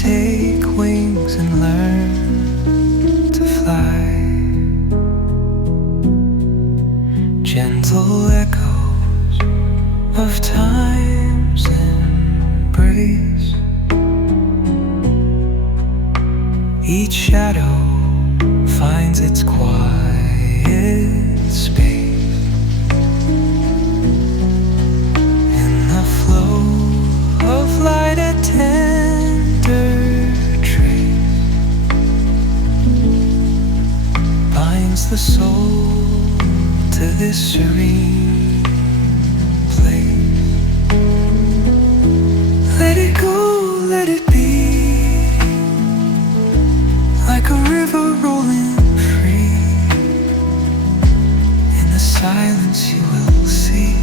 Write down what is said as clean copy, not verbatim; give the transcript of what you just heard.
take wings and learn to fly. Gentle echoes of time's embrace. Each shadow finds its quiet space in the flow of light. A tender trace binds the soul to this serene place. Let it go, let it be, like a river rolling free. In the silence you will see